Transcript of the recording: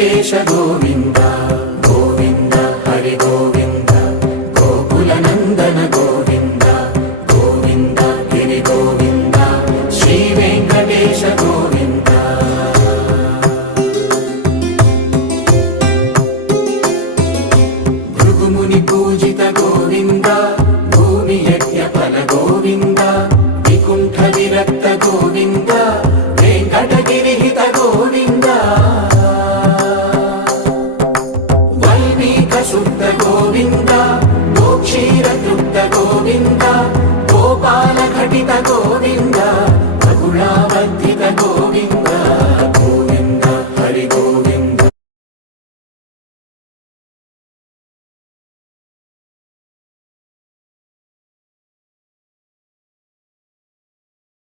వెంకటేశ గోవింద గోవింద హరి గోవింద గోకుల నందన గోవింద గోవింద గిరి గోవింద శ్రీ వెంకటేశ గోవింద భృగుముని పూజిత గోవింద భూమి యజ్ఞ ఫల గోవింద వికుంఠ విరక్త గోవింద వెంకటగిరిహిత గోవింద వల్మీక శుద్ధ గోవింద గోక్షీర తృప్త గోవింద గోపాల ఘటిత గోవింద